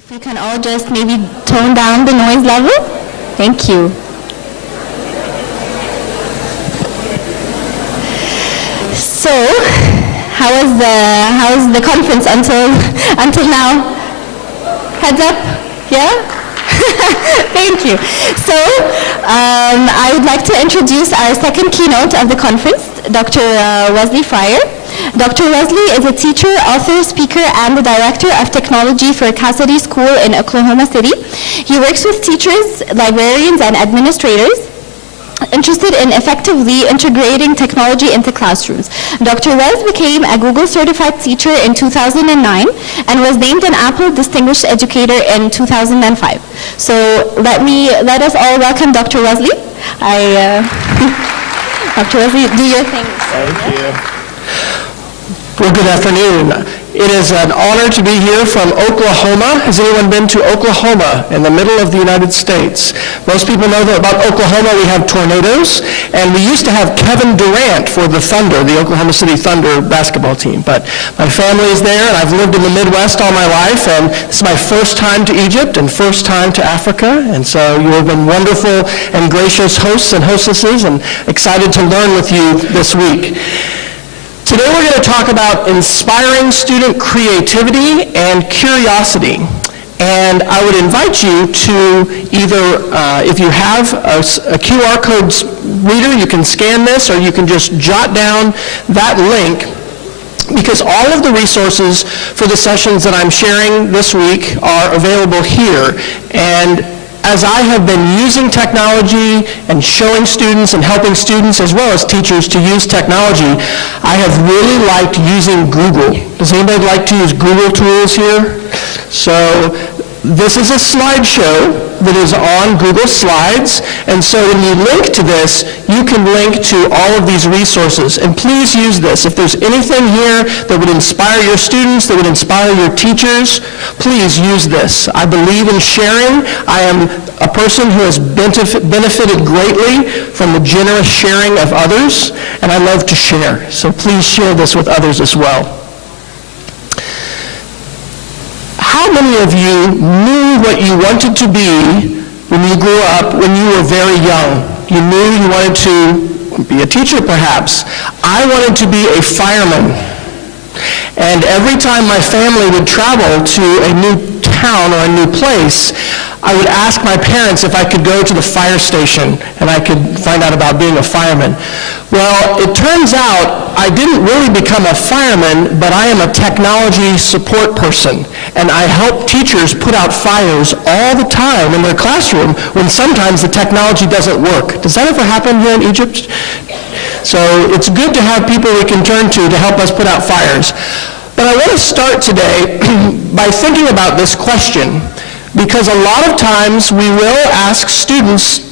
If we can all just maybe tone down the noise level. Thank you. So, how was the conference until now? Heads up? Yeah? Thank you. So, I would like to introduce our second keynote of the conference, Dr. Wesley Fryer. Dr. Wesley is a teacher, author, speaker, and the director of technology for Cassidy School in Oklahoma City. He works with teachers, librarians, and administrators interested in effectively integrating technology into classrooms. Dr. Wes became a Google certified teacher in 2009 and was named an Apple Distinguished Educator in 2005. So let us all welcome Dr. Wesley. Dr. Wesley, do your thing. Thank you. Well, good afternoon. It is an honor to be here from Oklahoma. Has anyone been to Oklahoma in the middle of the United States? Most people know that about Oklahoma we have tornadoes, and we used to have Kevin Durant for the Thunder, the Oklahoma City Thunder basketball team. But my family is there, and I've lived in the Midwest all my life, and this is my first time to Egypt and first time to Africa, and so you have been wonderful and gracious hosts and hostesses, and excited to learn with you this week. Today we're going to talk about inspiring student creativity and curiosity. And I would invite you to either, if you have a QR code reader, you can scan this, or you can just jot down that link, because all of the resources for the sessions that I'm sharing this week are available here. And as I have been using technology and showing students and helping students as well as teachers to use technology, I have really liked using Google. Does anybody like to use Google tools here? So this is a slideshow that is on Google Slides, and so when you link to this, you can link to all of these resources. And please use this. If there's anything here that would inspire your students, that would inspire your teachers, please use this. I believe in sharing. I am a person who has benefited greatly from the generous sharing of others, and I love to share. So please share this with others as well. How many of you knew what you wanted to be when you grew up, when you were very young? You knew you wanted to be a teacher, perhaps. I wanted to be a fireman. And every time my family would travel to a new town or a new place, I would ask my parents if I could go to the fire station and I could find out about being a fireman. Well, it turns out I didn't really become a fireman, but I am a technology support person, and I help teachers put out fires all the time in their classroom when sometimes the technology doesn't work. Does that ever happen here in Egypt? So it's good to have people we can turn to help us put out fires. But I want to start today by thinking about this question, because a lot of times we will ask students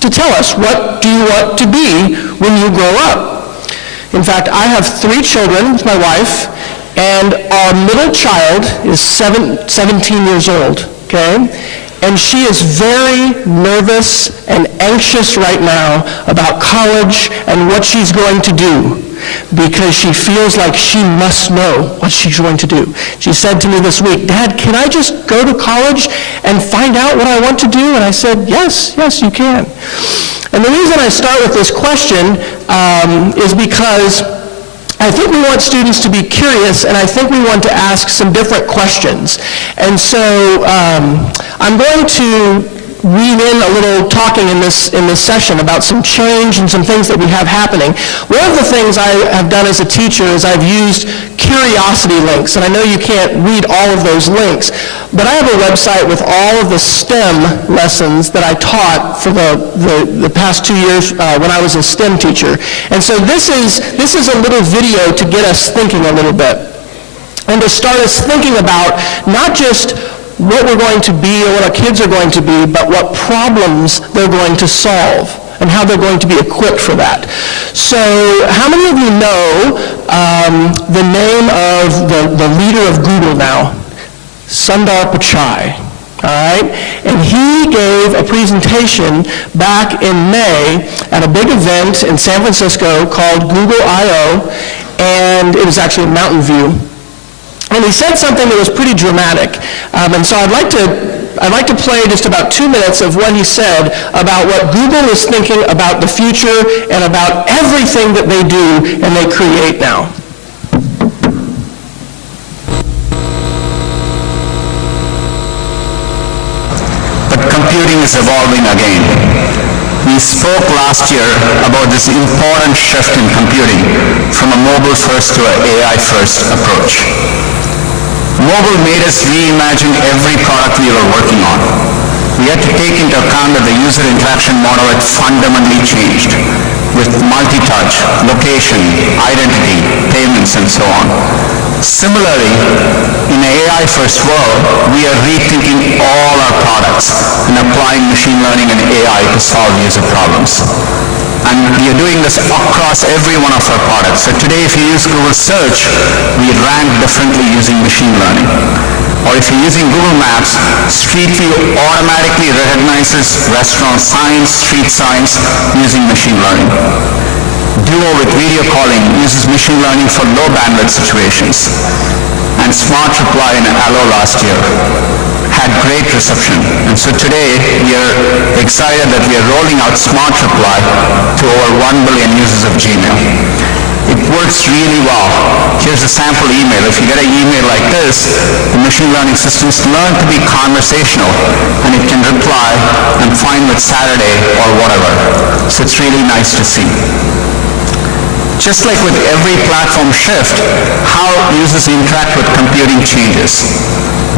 to tell us, what do you want to be when you grow up? In fact, I have 3 children with my wife, and our middle child is 17 years old, okay? And she is very nervous and anxious right now about college and what she's going to do, because she feels like she must know what she's going to do. She said to me this week, "Dad, can I just go to college and find out what I want to do?" And I said, yes, you can. And the reason I start with this question is because I think we want students to be curious, and I think we want to ask some different questions. And so I'm going to weave in a little talking in this session about some change and some things that we have happening. One of the things I have done as a teacher is I've used curiosity links, and I know you can't read all of those links, but I have a website with all of the STEM lessons that I taught for the past 2 years when I was a STEM teacher. And so this is a little video to get us thinking a little bit, and to start us thinking about not just what we're going to be or what our kids are going to be, but what problems they're going to solve and how they're going to be equipped for that. So how many of you know the name of the leader of Google now? Sundar Pichai. All right? And he gave a presentation back in May at a big event in San Francisco called Google I/O, and it was actually in Mountain View. And he said something that was pretty dramatic. And so I'd like to play just about 2 minutes of what he said about what Google is thinking about the future and about everything that they do and they create now. But computing is evolving again. We spoke last year about this important shift in computing from a mobile-first to an AI-first approach. Mobile made us reimagine every product we were working on. We had to take into account that the user interaction model had fundamentally changed with multi-touch, location, identity, payments, and so on. Similarly, in an AI-first world, we are rethinking all our products and applying machine learning and AI to solve user problems. And we are doing this across every one of our products. So today, if you use Google Search, we rank differently using machine learning. Or if you're using Google Maps, Street View automatically recognizes restaurant signs, street signs using machine learning. Duo with video calling uses machine learning for low bandwidth situations. And Smart Reply in Allo last year had great reception. And so today, we are excited that we are rolling out Smart Reply to over 1 billion users of Gmail. It works really well. Here's a sample email. If you get an email like this, the machine learning systems learn to be conversational, and it can reply, "I'm fine with Saturday," or whatever. So it's really nice to see. Just like with every platform shift, how users interact with computing changes.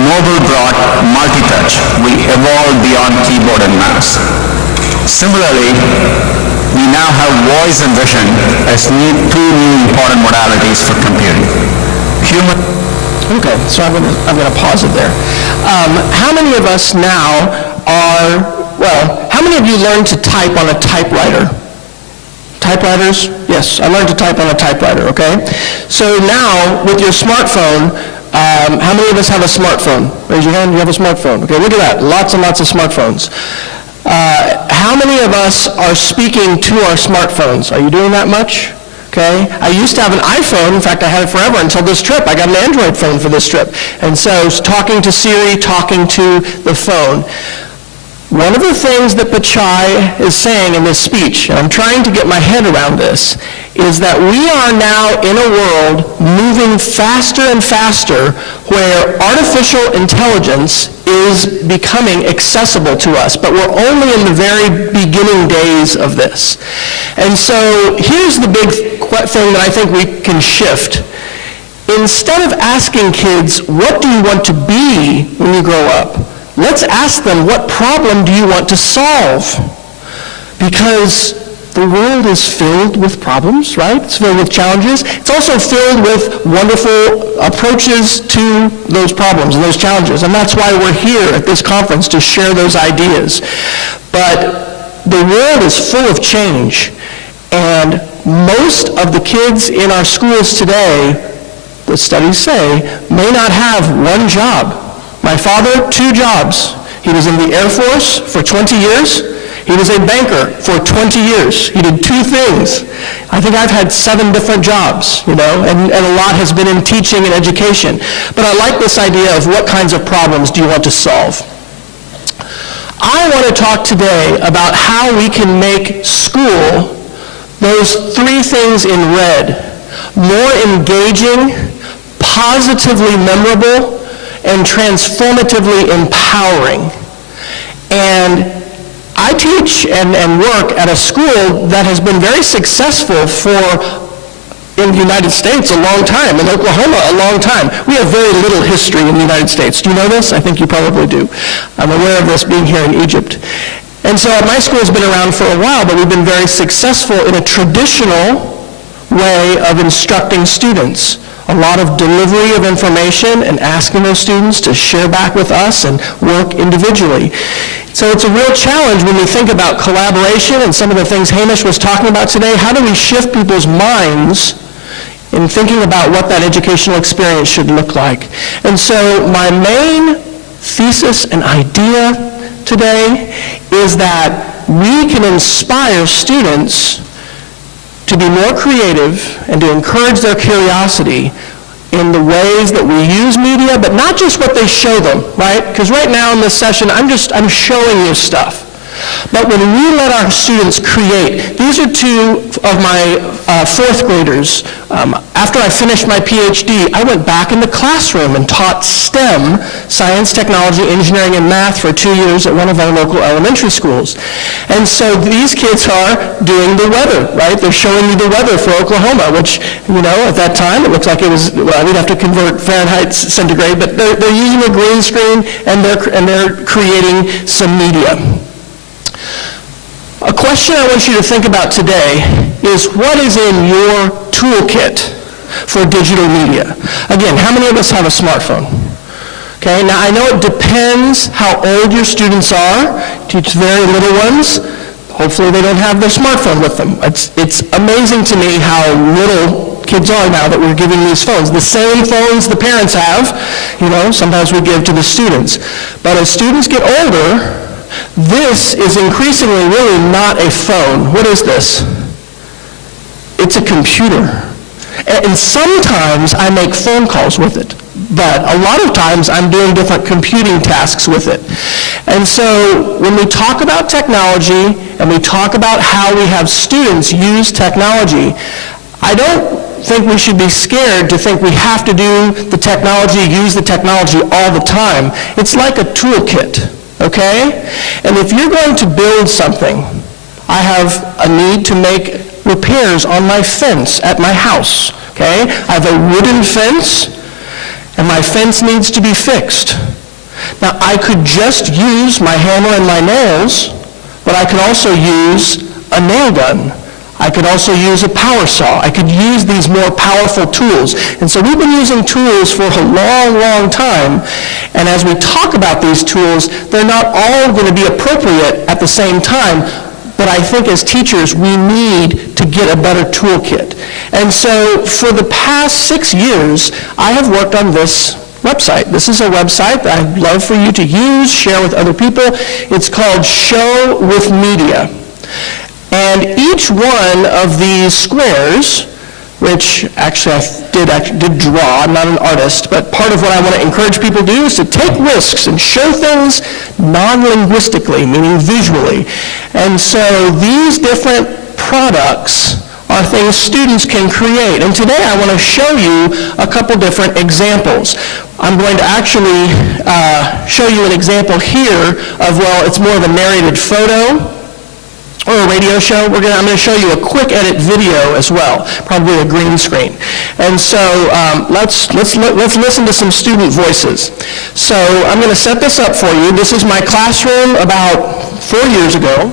Mobile brought multi-touch. We evolved beyond keyboard and mouse. Similarly, we now have voice and vision as two new important modalities for computing. Okay, so I'm going to pause it there. How many of us now how many of you learned to type on a typewriter? Typewriters? Yes, I learned to type on a typewriter, okay? So now, with your smartphone, how many of us have a smartphone? Raise your hand, you have a smartphone. Okay, look at that, lots and lots of smartphones. How many of us are speaking to our smartphones? Are you doing that much? Okay, I used to have an iPhone. In fact, I had it forever until this trip. I got an Android phone for this trip. And so talking to Siri, talking to the phone. One of the things that Pichai is saying in this speech, and I'm trying to get my head around this, is that we are now in a world moving faster and faster where artificial intelligence is becoming accessible to us, but we're only in the very beginning days of this. And so here's the big thing that I think we can shift. Instead of asking kids, what do you want to be when you grow up? Let's ask them, what problem do you want to solve? Because the world is filled with problems, right? It's filled with challenges. It's also filled with wonderful approaches to those problems and those challenges. And that's why we're here at this conference, to share those ideas. But the world is full of change. And most of the kids in our schools today, the studies say, may not have one job. My father, 2 jobs. He was in the Air Force for 20 years. He was a banker for 20 years. He did 2 things. I think I've had 7 different jobs, and a lot has been in teaching and education. But I like this idea of what kinds of problems do you want to solve. I want to talk today about how we can make school, those 3 things in red, more engaging, positively memorable, and transformatively empowering. And I teach and work at a school that has been very successful in the United States a long time, in Oklahoma a long time. We have very little history in the United States. Do you know this? I think you probably do. I'm aware of this being here in Egypt. And so my school has been around for a while, but we've been very successful in a traditional way of instructing students. A lot of delivery of information and asking those students to share back with us and work individually. So it's a real challenge when we think about collaboration and some of the things Hamish was talking about today. How do we shift people's minds in thinking about what that educational experience should look like? And so my main thesis and idea today is that we can inspire students to be more creative and to encourage their curiosity in the ways that we use media, but not just what they show them, right? Because right now in this session, I'm showing you stuff. But when we let our students create, these are two of my fourth graders. After I finished my PhD, I went back in the classroom and taught STEM, science, technology, engineering, and math for 2 years at one of our local elementary schools. And so these kids are doing the weather, right? They're showing you the weather for Oklahoma, which, at that time, it looks like it was, well, we'd have to convert Fahrenheit centigrade, but they're using a green screen and they're creating some media. A question I want you to think about today is, what is in your toolkit for digital media? Again, how many of us have a smartphone? Okay, now I know it depends how old your students are. Teach very little ones. Hopefully they don't have their smartphone with them. It's amazing to me how little kids are now that we're giving these phones. The same phones the parents have, sometimes we give to the students. But as students get older, this is increasingly really not a phone. What is this? It's a computer. And sometimes I make phone calls with it, but a lot of times I'm doing different computing tasks with it. And so when we talk about technology and we talk about how we have students use technology, I don't think we should be scared to think we have to do the technology, use the technology all the time. It's like a toolkit. Okay? And if you're going to build something, I have a need to make repairs on my fence at my house. Okay? I have a wooden fence, and my fence needs to be fixed. Now, I could just use my hammer and my nails, but I could also use a nail gun. I could also use a power saw. I could use these more powerful tools. And so we've been using tools for a long, long time. And as we talk about these tools, they're not all going to be appropriate at the same time. But I think as teachers, we need to get a better toolkit. And so for the past 6 years, I have worked on this website. This is a website that I'd love for you to use, share with other people. It's called Show with Media. And each one of these squares, which actually I did draw, I'm not an artist, but part of what I want to encourage people to do is to take risks and show things non-linguistically, meaning visually. And so these different products are things students can create. And today I want to show you a couple different examples. I'm going to actually show you an example here of, well, it's more of a narrated photo or a radio show. I'm going to show you a quick edit video as well, probably a green screen. And so let's listen to some student voices. So I'm going to set this up for you. This is my classroom about 4 years ago.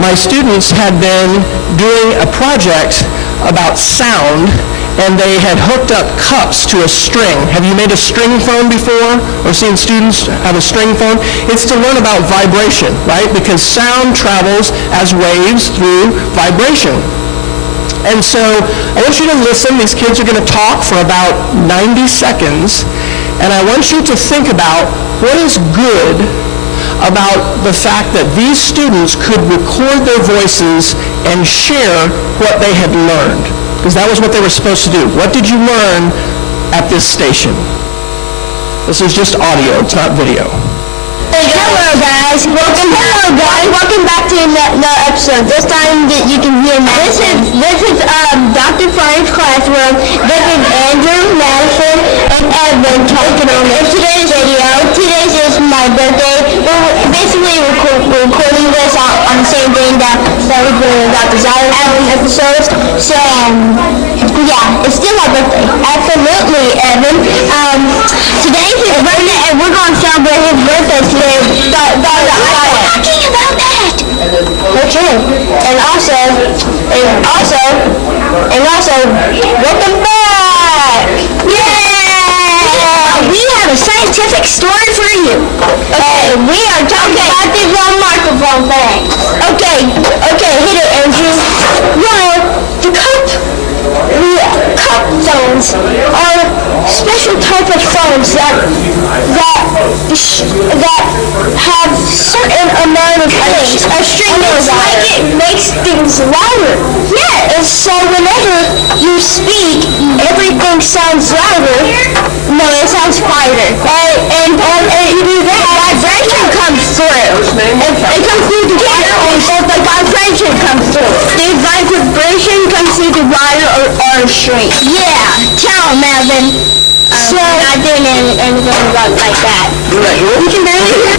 My students had been doing a project about sound, and they had hooked up cups to a string. Have you made a string phone before, or seen students have a string phone? It's to learn about vibration, right? Because sound travels as waves through vibration. And so I want you to listen. These kids are going to talk for about 90 seconds, and I want you to think about what is good about the fact that these students could record their voices and share what they had learned. Because that was what they were supposed to do. What did you learn at this station? This is just audio, it's not video. Hello guys, welcome back to another episode. This time that you can hear Madison. This is Dr. Fry's classroom. This is Andrew, Madison, and Evan talking on in today's video. Today's is my birthday. We're basically recording this on the same day that we did Dr. Zion's episodes. So yeah, it's still my birthday. Absolutely, Evan. Today's his birthday, and we're going to celebrate his birthday today. I'm talking about that. Okay. And also, welcome back. Yeah. We have a scientific story for you. Okay. We are talking about these little microphone things. Okay, hit it, Andrew. Well, the cup phones are special type of phones that strings that have certain amount of things. A string is like it makes things louder. Yeah, and so whenever you speak, everything sounds louder. No, it sounds quieter. And you do that, vibration comes through. It comes through the wire, and so the vibration comes through. The vibration comes through the wire or a string. Yeah, tell Melvin. So not doing anything like that. You can barely hear.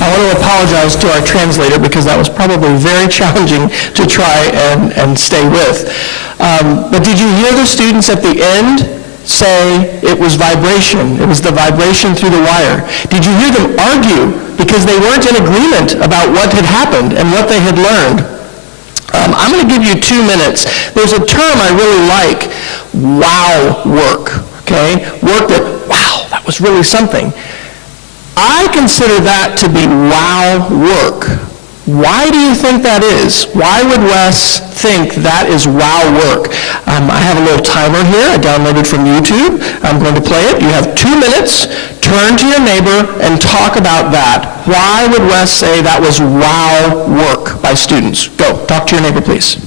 I want to apologize to our translator because that was probably very challenging to try and stay with. But did you hear the students at the end say it was vibration? It was the vibration through the wire. Did you hear them argue because they weren't in agreement about what had happened and what they had learned? I'm going to give you 2 minutes. There's a term I really like, wow work, okay? Work that, wow, that was really something. I consider that to be wow work. Why do you think that is? Why would Wes think that is wow work? I have a little timer here I downloaded from YouTube. I'm going to play it. You have 2 minutes. Turn to your neighbor and talk about that. Why would Wes say that was wow work by students? Go, talk to your neighbor, please.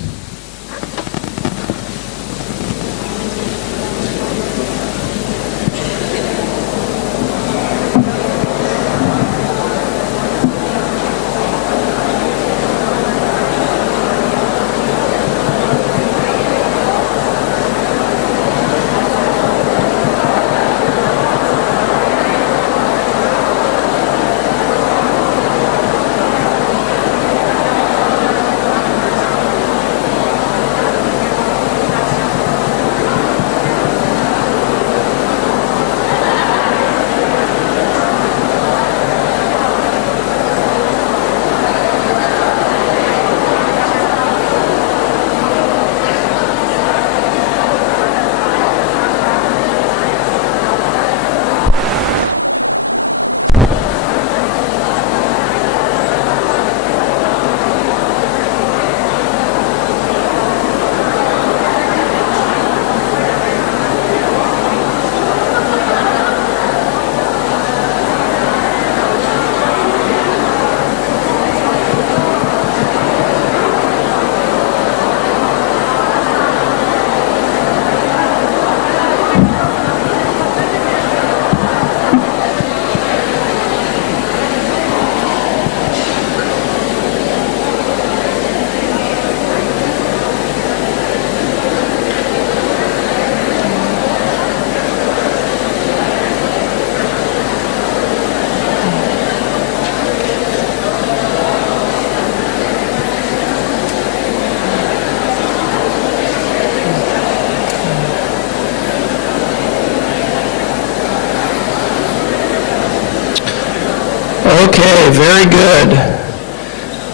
Okay, very good.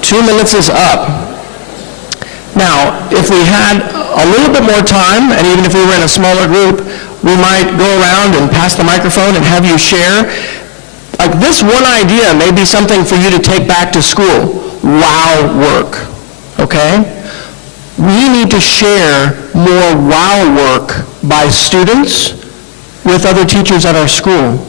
2 minutes is up. Now, if we had a little bit more time, and even if we were in a smaller group, we might go around and pass the microphone and have you share. Like this one idea may be something for you to take back to school. Wow work, okay? We need to share more wow work by students with other teachers at our school.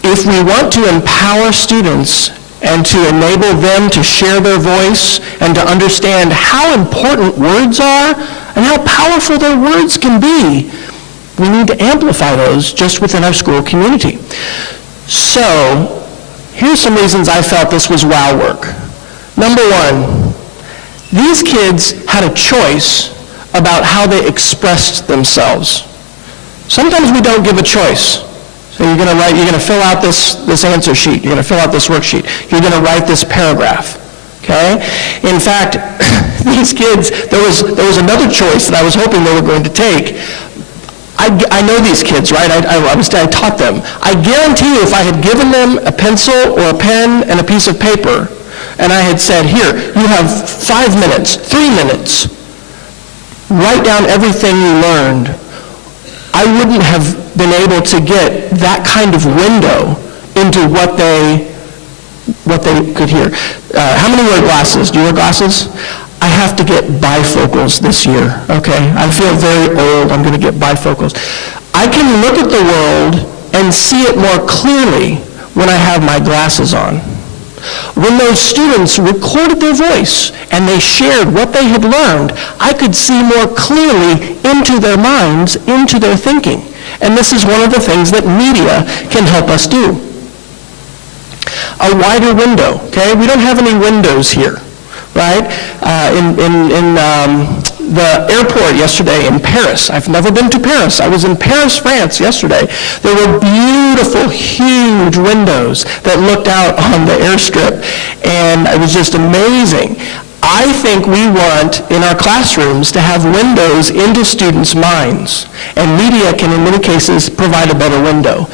If we want to empower students and to enable them to share their voice and to understand how important words are and how powerful their words can be, we need to amplify those just within our school community. So, here's some reasons I felt this was wow work. Number one, these kids had a choice about how they expressed themselves. Sometimes we don't give a choice. So you're going to fill out this answer sheet. You're going to fill out this worksheet. You're going to write this paragraph. Okay? In fact, these kids, there was another choice that I was hoping they were going to take. I know these kids, right? I taught them. I guarantee you if I had given them a pencil or a pen and a piece of paper, and I had said, here, you have 5 minutes, 3 minutes, write down everything you learned, I wouldn't have been able to get that kind of window into what they could hear. How many wear glasses? Do you wear glasses? I have to get bifocals this year, okay? I feel very old. I'm going to get bifocals. I can look at the world and see it more clearly when I have my glasses on. When those students recorded their voice and they shared what they had learned, I could see more clearly into their minds, into their thinking. And this is one of the things that media can help us do. A wider window, okay? We don't have any windows here, right? In the airport yesterday in Paris, I've never been to Paris. I was in Paris, France yesterday. There were beautiful, huge windows that looked out on the airstrip, and it was just amazing. I think we want in our classrooms to have windows into students' minds, and media can in many cases provide a better window.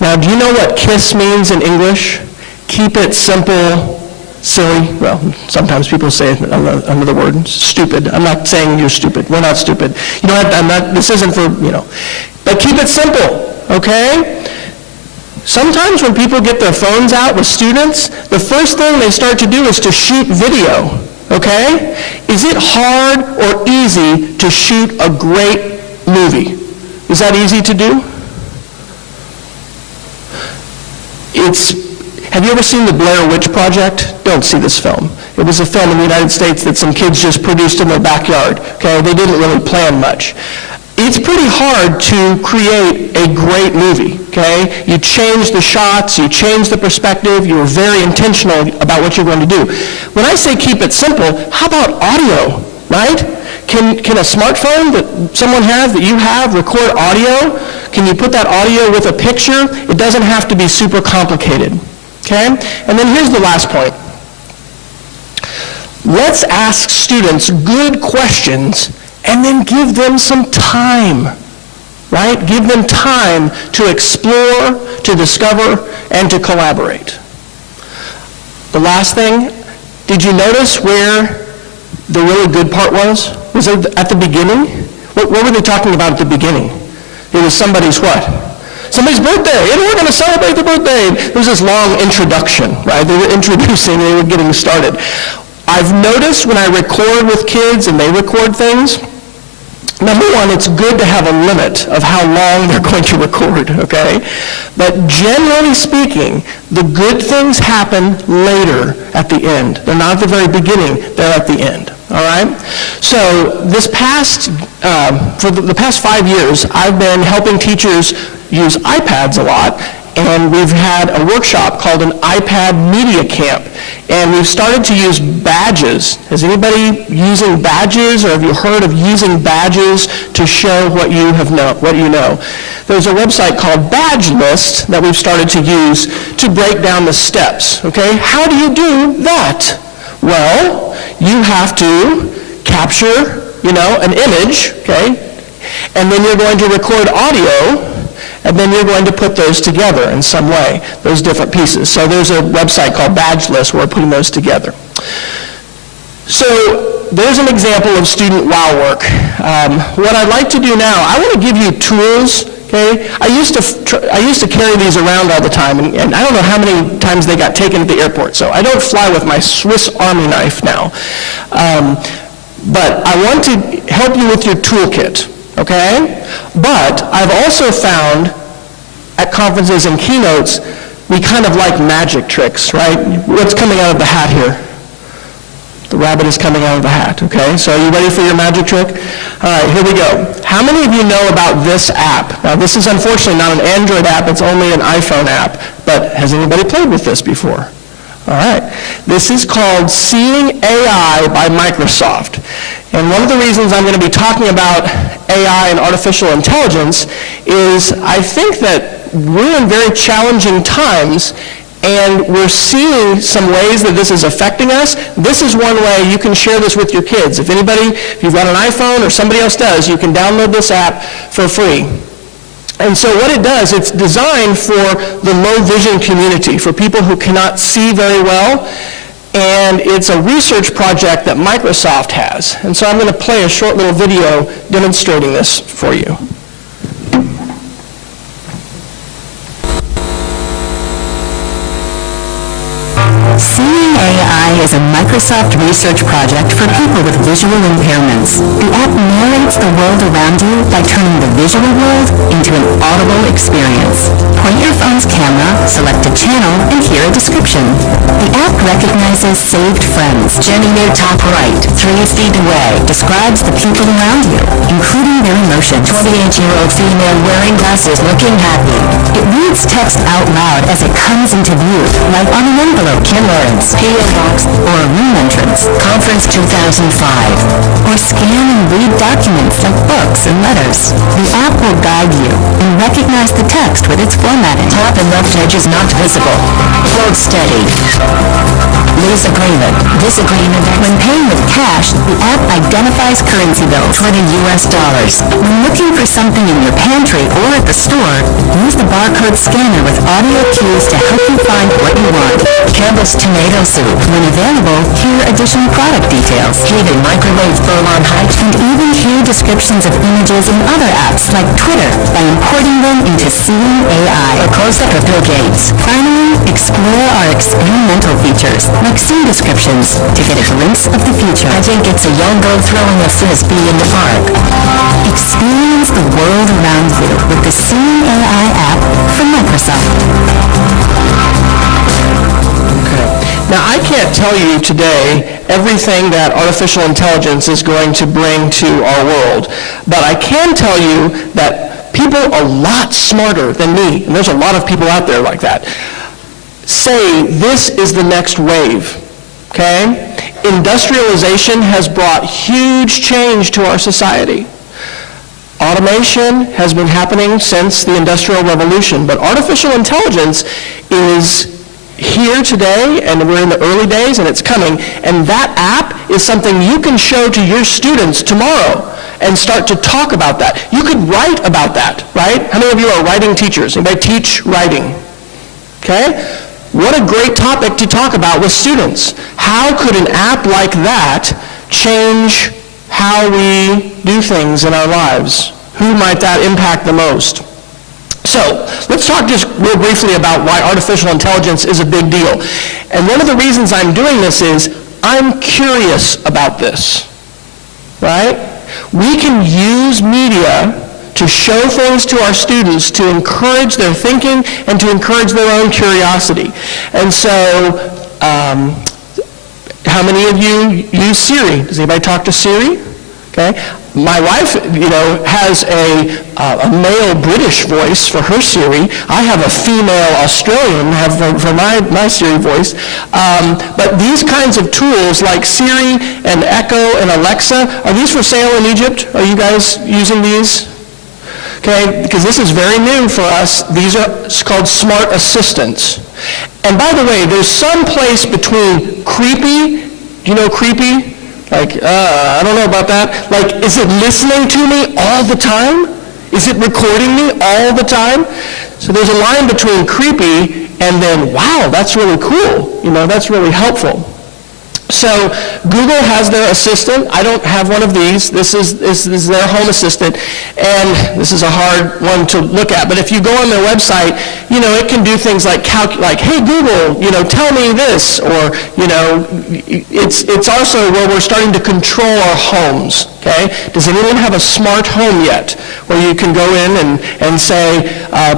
Now, do you know what KISS means in English? Keep it simple, silly. Well, sometimes people say another word, stupid. I'm not saying you're stupid. We're not stupid. You know what, this isn't for, but keep it simple, okay? Sometimes when people get their phones out with students, the first thing they start to do is to shoot video, okay? Is it hard or easy to shoot a great movie? Is that easy to do? Have you ever seen the Blair Witch Project? Don't see this film. It was a film in the United States that some kids just produced in their backyard, okay? They didn't really plan much. It's pretty hard to create a great movie, okay? You change the shots, you change the perspective, you're very intentional about what you're going to do. When I say keep it simple, how about audio, right? Can a smartphone that someone has, that you have, record audio? Can you put that audio with a picture? It doesn't have to be super complicated, okay? And then here's the last point. Let's ask students good questions and then give them some time, right? Give them time to explore, to discover, and to collaborate. The last thing, did you notice where the really good part was? Was it at the beginning? What were they talking about at the beginning? It was somebody's what? Somebody's birthday, and we're going to celebrate the birthday. There was this long introduction, right? They were introducing, they were getting started. I've noticed when I record with kids and they record things, number one, it's good to have a limit of how long they're going to record, okay? But generally speaking, the good things happen later at the end. They're not at the very beginning, they're at the end, all right? So for the past 5 years, I've been helping teachers use iPads a lot, and we've had a workshop called an iPad Media Camp, and we've started to use badges. Is anybody using badges, or have you heard of using badges to show what you know? There's a website called Badge List that we've started to use to break down the steps, okay? How do you do that? Well, you have to capture, an image, okay? And then you're going to record audio, and then you're going to put those together in some way, those different pieces. So there's a website called Badge List where we're putting those together. So there's an example of student wow work. What I'd like to do now, I want to give you tools, okay? I used to carry these around all the time, and I don't know how many times they got taken at the airport, so I don't fly with my Swiss Army knife now. But I want to help you with your toolkit. Okay? But I've also found at conferences and keynotes, we kind of like magic tricks, right? What's coming out of the hat here? The rabbit is coming out of the hat, okay? So are you ready for your magic trick? All right, here we go. How many of you know about this app? Now, this is unfortunately not an Android app, it's only an iPhone app, but has anybody played with this before? All right. This is called Seeing AI by Microsoft. And one of the reasons I'm going to be talking about AI and artificial intelligence is I think that we're in very challenging times, and we're seeing some ways that this is affecting us. This is one way you can share this with your kids. If you've got an iPhone or somebody else does, you can download this app for free. And so what it does, it's designed for the low vision community, for people who cannot see very well, and it's a research project that Microsoft has. And so I'm going to play a short little video demonstrating this for you. Seeing AI is a Microsoft research project for people with visual impairments. The app narrates the world around you by turning the visual world into an audible experience. Point your phone's camera Select a channel and hear a description. The app recognizes saved friends. Jenny near top right, 3 feet away, describes the people around you, including their emotions. 28-year-old female wearing glasses looking happy. It reads text out loud as it comes into view, like on an envelope. Kim Lawrence, P.O. Box, or a room entrance. Conference 2005. Or scan and read documents like books and letters. The app will guide you and recognize the text with its formatting. Top and left edges not visible. Hold steady. Lose agreement. This agreement. When paying with cash, the app identifies currency bills. $20 US. When looking for something in your pantry or at the store, use the barcode scanner with audio cues to help you find what you want. Campbell's tomato soup. When available, hear additional product details. Heated microwave full-on height. And even hear descriptions of images in other apps like Twitter by importing them into Seeing AI. A close-up of Bill Gates. Finally, explore our experimental features like scene descriptions to get a glimpse of the future. I think it's a young girl throwing a frisbee in the park. Experience the world around you with the Seeing AI app from Microsoft. Now, I can't tell you today everything that artificial intelligence is going to bring to our world, but I can tell you that people a lot smarter than me, and there's a lot of people out there like that, say this is the next wave, okay? Industrialization has brought huge change to our society. Automation has been happening since the Industrial Revolution, but artificial intelligence is here today, and we're in the early days, and it's coming, and that app is something you can show to your students tomorrow and start to talk about that. You could write about that, right? How many of you are writing teachers? Anybody teach writing? Okay? What a great topic to talk about with students. How could an app like that change how we do things in our lives? Who might that impact the most? So, let's talk just real briefly about why artificial intelligence is a big deal. And one of the reasons I'm doing this is I'm curious about this, right? We can use media to show things to our students to encourage their thinking and to encourage their own curiosity. And so, how many of you use Siri? Does anybody talk to Siri? Okay. My wife, has a male British voice for her Siri. I have a female Australian for my Siri voice. But these kinds of tools like Siri and Echo and Alexa, are these for sale in Egypt? Are you guys using these? Okay, because this is very new for us. These are called smart assistants. And by the way, there's some place between creepy, do you know creepy? Like, I don't know about that. Like, is it listening to me all the time? Is it recording me all the time? So there's a line between creepy and then, wow, that's really cool. That's really helpful. So Google has their assistant. I don't have one of these. This is their home assistant, and this is a hard one to look at. But if you go on their website, it can do things like hey Google, tell me this, or it's also where we're starting to control our homes. Okay? Does anyone have a smart home yet, where you can go in and say,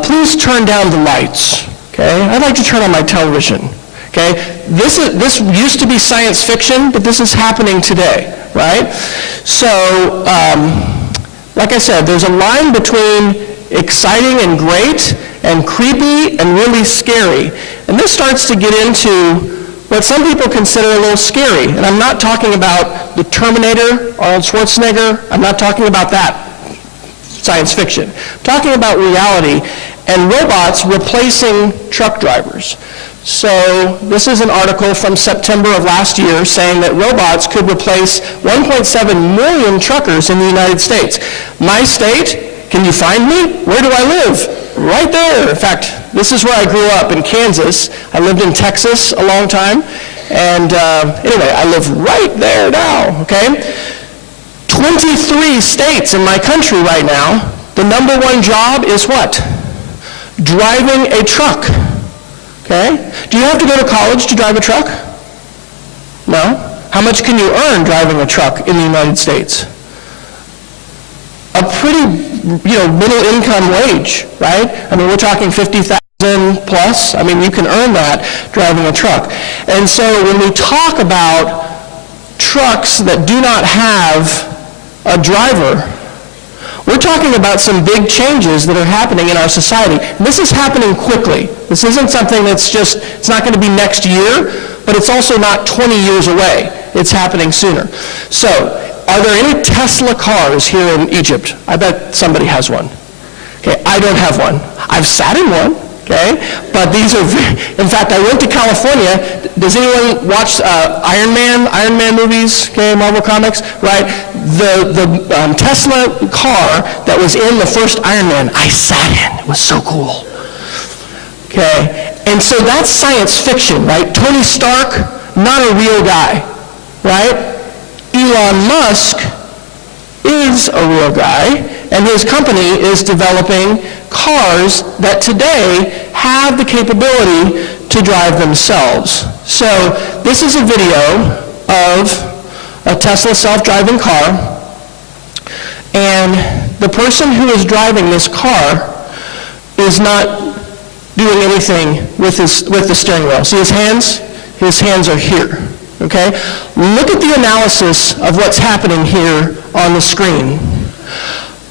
please turn down the lights? Okay? I'd like to turn on my television. Okay, this used to be science fiction, but this is happening today, right? So, like I said, there's a line between exciting and great and creepy and really scary. And this starts to get into what some people consider a little scary. And I'm not talking about the Terminator, Arnold Schwarzenegger. I'm not talking about that science fiction. I'm talking about reality and robots replacing truck drivers. So this is an article from September of last year saying that robots could replace 1.7 million truckers in the United States. My state, can you find me? Where do I live? Right there. In fact, this is where I grew up, in Kansas. I lived in Texas a long time. And anyway, I live right there now, okay? 23 states in my country right now, the number one job is what? Driving a truck. Okay? Do you have to go to college to drive a truck? No. How much can you earn driving a truck in the United States? A pretty, middle income wage, right? I mean, we're talking $50,000, 7 plus. I mean, you can earn that driving a truck. And so when we talk about trucks that do not have a driver, we're talking about some big changes that are happening in our society. And this is happening quickly. This isn't something that's just, it's not going to be next year, but it's also not 20 years away. It's happening sooner. So, are there any Tesla cars here in Egypt? I bet somebody has one. Okay, I don't have one. I've sat in one, okay? But these are, in fact, I went to California. Does anyone watch Iron Man movies, okay, Marvel Comics, right? The Tesla car that was in the first Iron Man, I sat in. It was so cool. Okay, and so that's science fiction, right? Tony Stark, not a real guy, right? Elon Musk is a real guy, and his company is developing cars that today have the capability to drive themselves. So this is a video of a Tesla self-driving car, and the person who is driving this car is not doing anything with the steering wheel. See his hands? His hands are here, okay? Look at the analysis of what's happening here on the screen.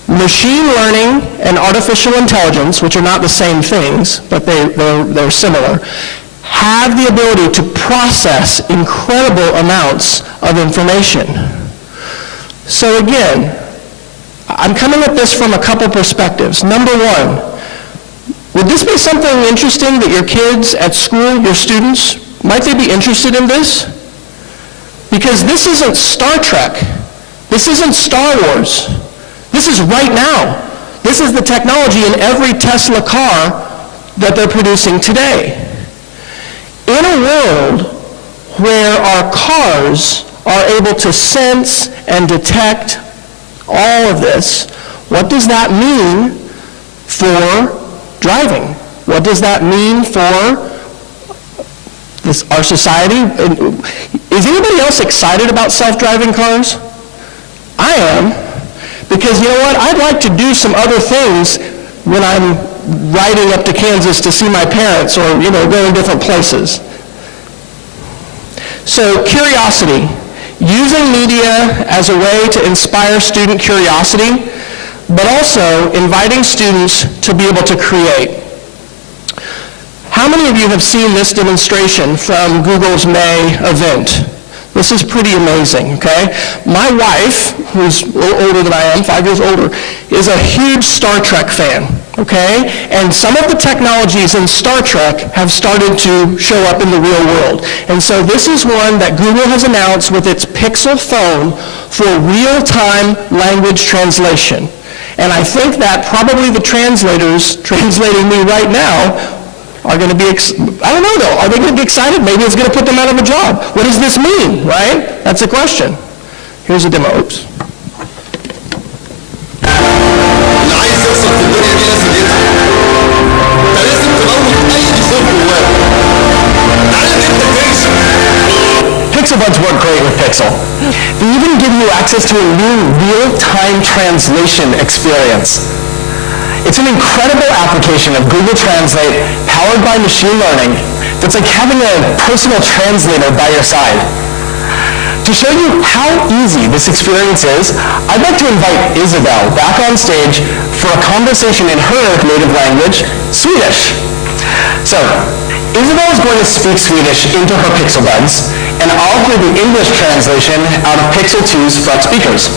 Machine learning and artificial intelligence, which are not the same things, but they're similar, have the ability to process incredible amounts of information. So again, I'm coming at this from a couple perspectives. Number one, would this be something interesting that your kids at school, your students, might they be interested in this? Because this isn't Star Trek. This isn't Star Wars. This is right now. This is the technology in every Tesla car that they're producing today. In a world where our cars are able to sense and detect all of this, what does that mean for driving? What does that mean for our society? Is anybody else excited about self-driving cars? I am, because you know what? I'd like to do some other things when I'm riding up to Kansas to see my parents or, going different places. So curiosity, using media as a way to inspire student curiosity, but also inviting students to be able to create. How many of you have seen this demonstration from Google's May event? This is pretty amazing, okay? My wife, who's a little older than I am, 5 years older, is a huge Star Trek fan, okay? And some of the technologies in Star Trek have started to show up in the real world. And so this is one that Google has announced with its Pixel phone for real-time language translation. And I think that probably the translators translating me right now are going to be, I don't know though, are they going to be excited? Maybe it's going to put them out of a job. What does this mean, right? That's a question. Here's a demo. Oops. Pixel buds work great with Pixel. They even give you access to a new real-time translation experience. It's an incredible application of Google Translate powered by machine learning that's like having a personal translator by your side. To show you how easy this experience is, I'd like to invite Isabel back on stage for a conversation in her native language, Swedish. So, Isabel is going to speak Swedish into her Pixel buds, and I'll hear the English translation out of Pixel 2's front speakers.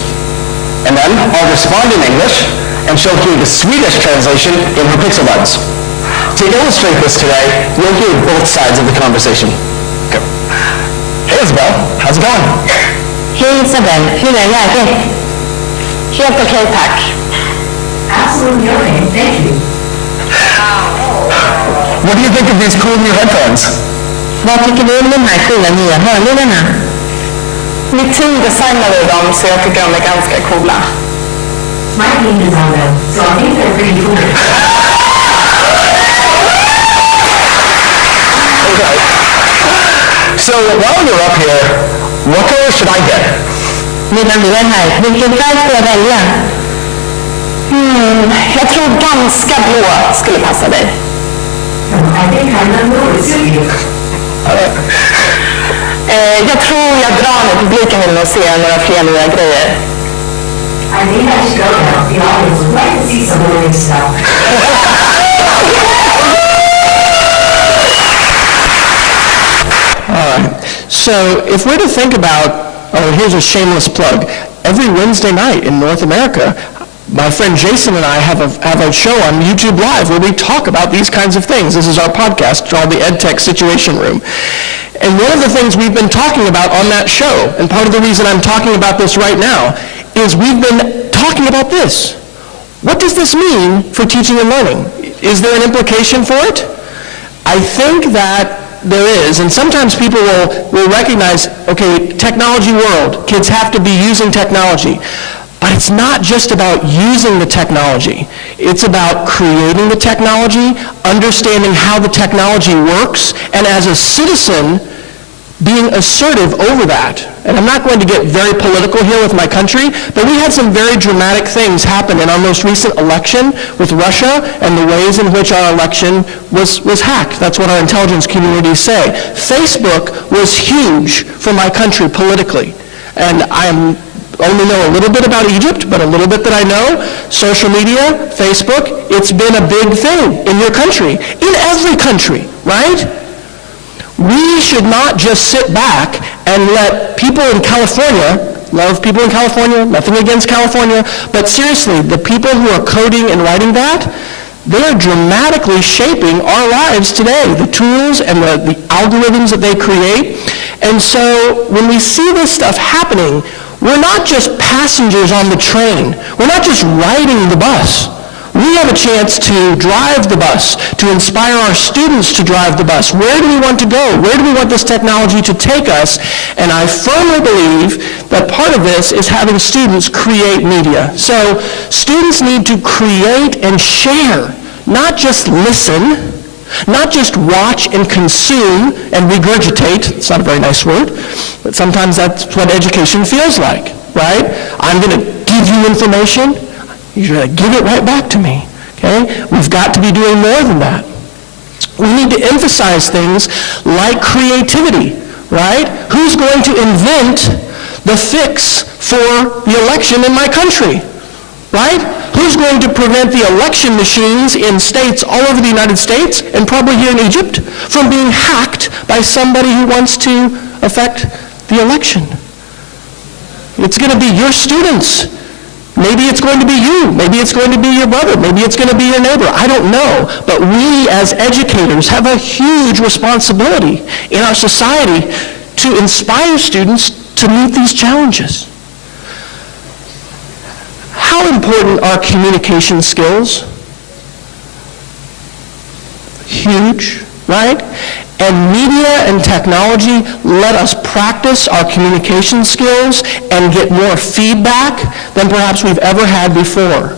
And then I'll respond in English, and she'll hear the Swedish translation in her Pixel buds. To illustrate this today, you'll hear both sides of the conversation. Okay. Hey Isabel, how's it going? Hej Isabel, hur är läget? Helt okej, tack. Absolutely okay, thank you. What do you think of these cool new headphones? Vad tycker du om de här coola nya hörlurarna? Mitt team designade dem, så jag tycker de är ganska coola. My team designed them, so I think they're pretty cool. Okay. So while you're up here, what color should I get? Medan du är här, vilken färg ska jag välja? Jag tror ganska blå skulle passa dig. I think I know it's you. Jag tror jag drar ner publiken in och ser några fler nya grejer. I think I should go now. The audience would like to see some more new stuff. So if we're to think about, here's a shameless plug, every Wednesday night in North America, my friend Jason and I have a show on YouTube Live where we talk about these kinds of things. This is our podcast called the EdTech Situation Room. And one of the things we've been talking about on that show, and part of the reason I'm talking about this right now, is we've been talking about this. What does this mean for teaching and learning? Is there an implication for it? I think that there is, and sometimes people will recognize, okay, technology world, kids have to be using technology. But it's not just about using the technology. It's about creating the technology, understanding how the technology works, and as a citizen, being assertive over that. And I'm not going to get very political here with my country, but we had some very dramatic things happen in our most recent election with Russia and the ways in which our election was hacked. That's what our intelligence communities say. Facebook was huge for my country politically. And I only know a little bit about Egypt, but a little bit that I know, social media, Facebook, it's been a big thing in your country, in every country, right? We should not just sit back and let people in California, love people in California, nothing against California, but seriously, the people who are coding and writing that, they're dramatically shaping our lives today, the tools and the algorithms that they create. And so when we see this stuff happening, we're not just passengers on the train. We're not just riding the bus. We have a chance to drive the bus, to inspire our students to drive the bus. Where do we want to go? Where do we want this technology to take us? And I firmly believe that part of this is having students create media. So students need to create and share, not just listen, not just watch and consume and regurgitate. It's not a very nice word, but sometimes that's what education feels like, right? I'm going to give you information. You're going to give it right back to me, okay? We've got to be doing more than that. We need to emphasize things like creativity, right? Who's going to invent the fix for the election in my country, right? Who's going to prevent the election machines in states all over the United States, and probably here in Egypt, from being hacked by somebody who wants to affect the election? It's going to be your students. Maybe it's going to be you. Maybe it's going to be your brother. Maybe it's going to be your neighbor. I don't know. But we as educators have a huge responsibility in our society to inspire students to meet these challenges. How important are communication skills? Huge, right? And media and technology let us practice our communication skills and get more feedback than perhaps we've ever had before.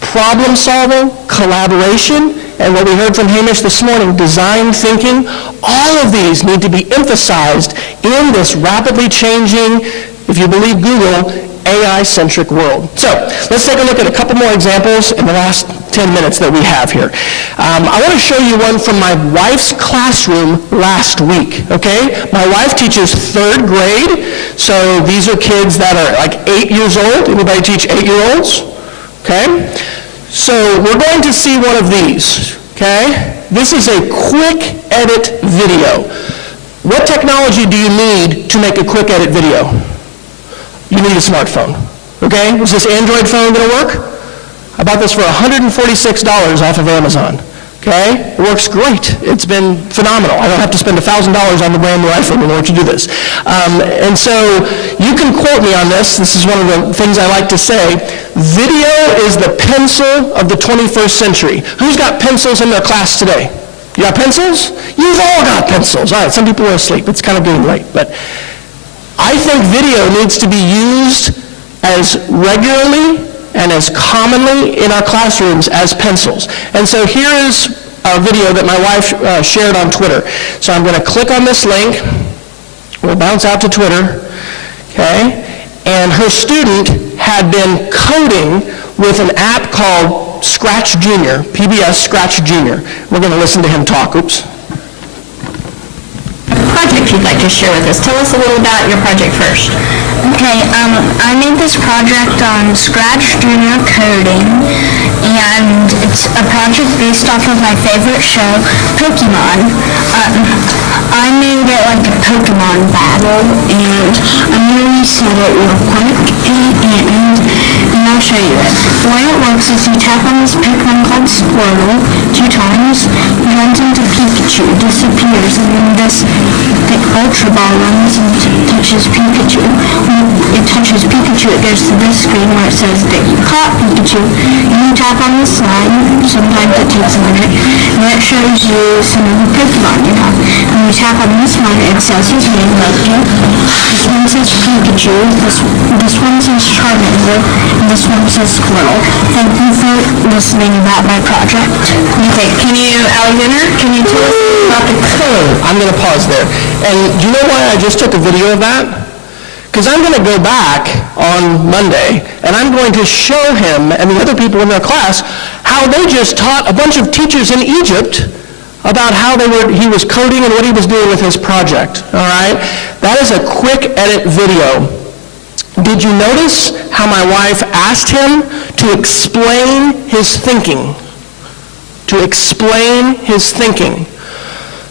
Problem solving, collaboration, and what we heard from Hamish this morning, design thinking, all of these need to be emphasized in this rapidly changing, if you believe Google, AI-centric world. So let's take a look at a couple more examples in the last 10 minutes that we have here. I want to show you one from my wife's classroom last week, okay? My wife teaches 3rd grade, so these are kids that are like 8 years old. Anybody teach 8-year-olds? Okay? So we're going to see one of these, okay? This is a quick edit video. What technology do you need to make a quick edit video? You need a smartphone, okay? Was this Android phone going to work? I bought this for $146 off of Amazon, okay? It works great. It's been phenomenal. I don't have to spend $1,000 on the brand new iPhone in order to do this. And so you can quote me on this. This is one of the things I like to say. Video is the pencil of the 21st century. Who's got pencils in their class today? You got pencils? You've all got pencils. All right, some people are asleep. It's kind of getting late, but I think video needs to be used as regularly and as commonly in our classrooms as pencils. And so here is a video that my wife shared on Twitter. So I'm going to click on this link. We'll bounce out to Twitter. Okay? And her student had been coding with an app called Scratch Junior, PBS Scratch Junior. We're going to listen to him talk. Oops. Project you'd like to share with us. Tell us a little about your project first. Okay, I made this project on Scratch Junior coding, and it's a project based off of my favorite show, Pokemon. I made it like a Pokemon battle, and I'm going to set it real quick, and I'll show you it. The way it works is you tap on this Pikmin called Squirtle 2 times, he runs into Pikachu, disappears, and then this Ultra Ball runs and touches Pikachu. When it touches Pikachu, it goes to this screen where it says that you caught Pikachu, and you tap on this line, sometimes it takes a minute, and it shows you some of the Pokemon you have. And you tap on this one, it says his name right here. This one says Pikachu, this one says Charmander, and this one says Squirtle. Thank you for listening about my project. Okay, Alexander, can you tell us about the code? I'm going to pause there. And do you know why I just took a video of that? Because I'm going to go back on Monday, and I'm going to show him and the other people in their class how they just taught a bunch of teachers in Egypt about how he was coding and what he was doing with his project, all right? That is a quick edit video. Did you notice how my wife asked him to explain his thinking? To explain his thinking.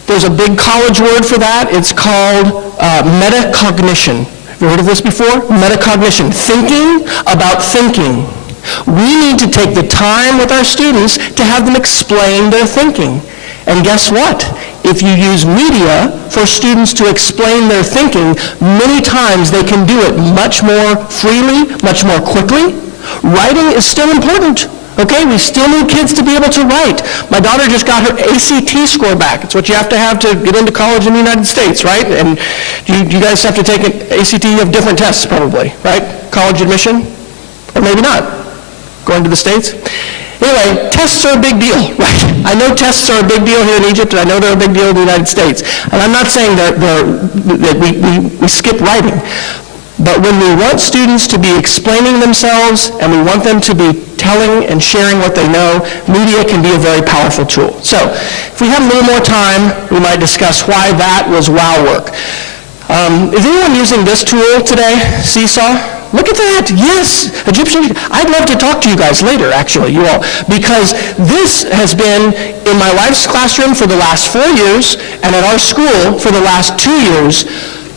There's a big college word for that. It's called metacognition. Have you heard of this before? Metacognition. Thinking about thinking. We need to take the time with our students to have them explain their thinking. And guess what? If you use media for students to explain their thinking, many times they can do it much more freely, much more quickly. Writing is still important. Okay, we still need kids to be able to write. My daughter just got her ACT score back. It's what you have to get into college in the United States, right? And you guys have to take an ACT, you have different tests probably, right? College admission, or maybe not, going to the States. Anyway, tests are a big deal, right? I know tests are a big deal here in Egypt, and I know they're a big deal in the United States. And I'm not saying that we skip writing. But when we want students to be explaining themselves and we want them to be telling and sharing what they know, media can be a very powerful tool. So if we have a little more time, we might discuss why that was wow work. Is anyone using this tool today, Seesaw? Look at that, yes, Egyptian. I'd love to talk to you guys later, actually, you all, because this has been in my wife's classroom for the last 4 years and at our school for the last 2 years,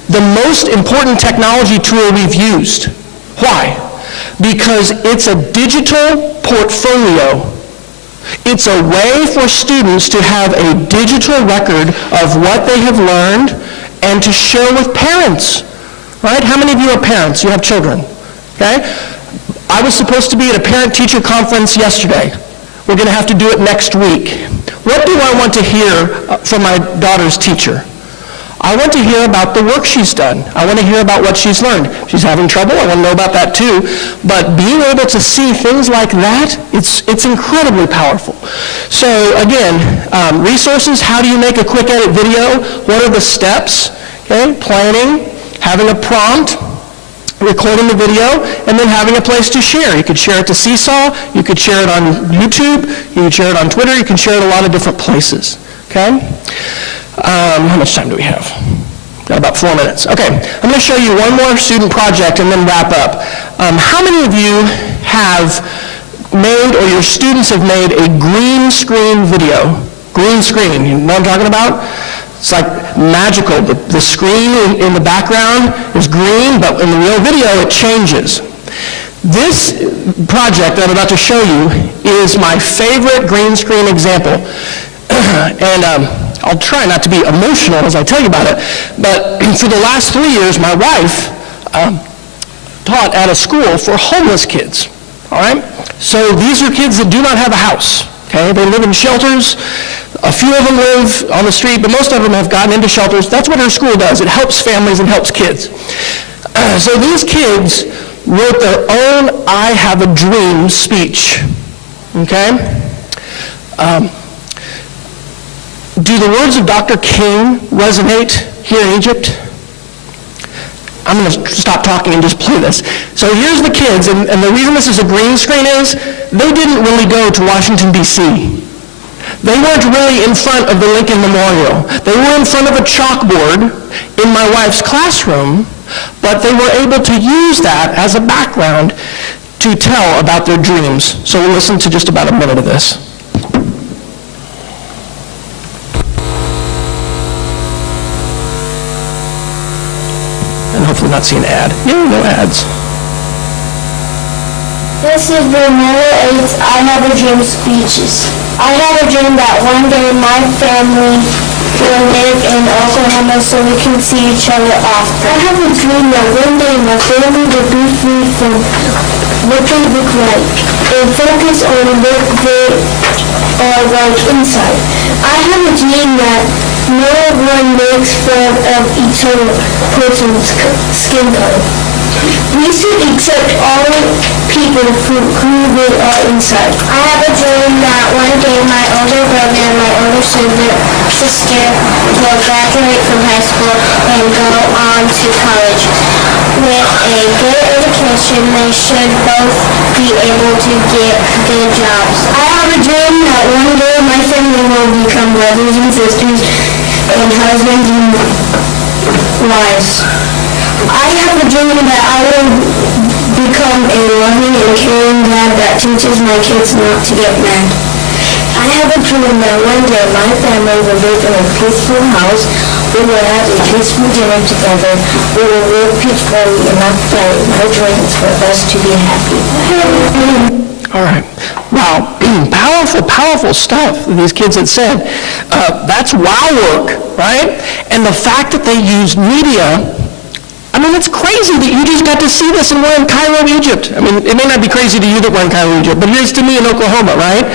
the most important technology tool we've used. Why? Because it's a digital portfolio. It's a way for students to have a digital record of what they have learned and to share with parents. Right? How many of you are parents? You have children. Okay? I was supposed to be at a parent-teacher conference yesterday. We're going to have to do it next week. What do I want to hear from my daughter's teacher? I want to hear about the work she's done. I want to hear about what she's learned. If she's having trouble, I want to know about that too. But being able to see things like that, it's incredibly powerful. So again, resources, how do you make a quick edit video? What are the steps? Okay, planning, having a prompt, recording the video, and then having a place to share. You could share it to Seesaw, you could share it on YouTube, you could share it on Twitter, you can share it a lot of different places. Okay? How much time do we have? Got about 4 minutes. Okay, I'm going to show you one more student project and then wrap up. How many of you have made, or your students have made, a green screen video? Green screen, you know what I'm talking about? It's like magical. The screen in the background is green, but in the real video it changes. This project that I'm about to show you is my favorite green screen example. And I'll try not to be emotional as I tell you about it, but for the last 3 years, my wife taught at a school for homeless kids, all right? So these are kids that do not have a house, okay? They live in shelters. A few of them live on the street, but most of them have gotten into shelters. That's what her school does. It helps families and helps kids. So these kids wrote their own I Have a Dream speech, okay? Do the words of Dr. King resonate here in Egypt? I'm going to stop talking and just play this. So here's the kids, and the reason this is a green screen is they didn't really go to Washington, D.C. They weren't really in front of the Lincoln Memorial. They were in front of a chalkboard in my wife's classroom, but they were able to use that as a background to tell about their dreams. So we'll listen to just about a minute of this. And hopefully not see an ad. Yeah, no ads. This is the Miller 8th I Have a Dream speeches. I have a dream that one day my family will live in Oklahoma so we can see each other often. I have a dream that one day my family will be free from what they look like and focus on what they are like inside. I have a dream that no one makes fun of each other person's skin color. We should accept all people for who they are inside. I have a dream that one day my older brother and my older sister will graduate from high school and go on to college. With a good education, they should both be able to get good jobs. I have a dream that one day my family will become brothers and sisters and husbands and wives. I have a dream that I will become a loving and caring dad that teaches my kids not to get mad. I have a dream that one day my family will live in a peaceful house. We will have a peaceful dinner together. We will live peacefully and not fight. My dream is for us to be happy. All right. Wow. Powerful, powerful stuff these kids had said. That's wow work, right? And the fact that they used media, I mean, it's crazy that you just got to see this and we're in Cairo, Egypt. I mean, it may not be crazy to you that we're in Cairo, Egypt, but it is to me in Oklahoma, right?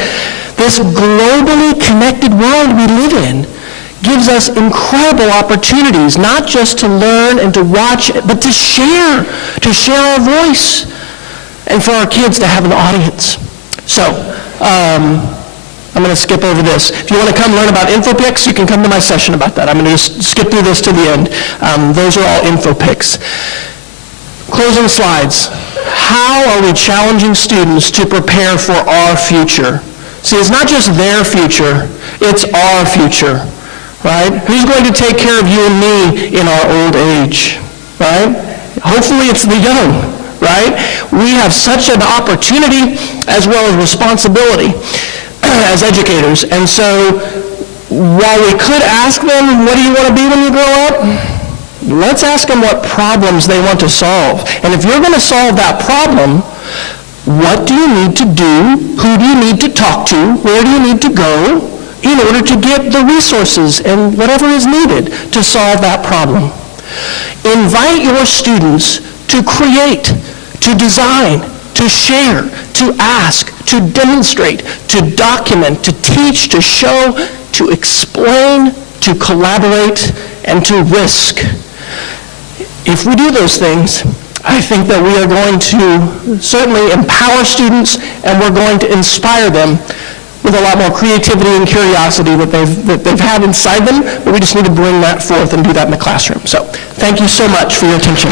This globally connected world we live in gives us incredible opportunities, not just to learn and to watch, but to share our voice, and for our kids to have an audience. So, I'm going to skip over this. If you want to come learn about InfoPix, you can come to my session about that. I'm going to just skip through this to the end. Those are all InfoPix. Closing slides. How are we challenging students to prepare for our future? See, it's not just their future, it's our future, right? Who's going to take care of you and me in our old age, right? Hopefully it's the young, right? We have such an opportunity as well as responsibility as educators. And so while we could ask them, what do you want to be when you grow up? Let's ask them what problems they want to solve. And if you're going to solve that problem, what do you need to do? Who do you need to talk to? Where do you need to go in order to get the resources and whatever is needed to solve that problem? Invite your students to create, to design, to share, to ask, to demonstrate, to document, to teach, to show, to explain, to collaborate, and to risk. If we do those things, I think that we are going to certainly empower students, and we're going to inspire them with a lot more creativity and curiosity that they've had inside them, but we just need to bring that forth and do that in the classroom. So thank you so much for your attention.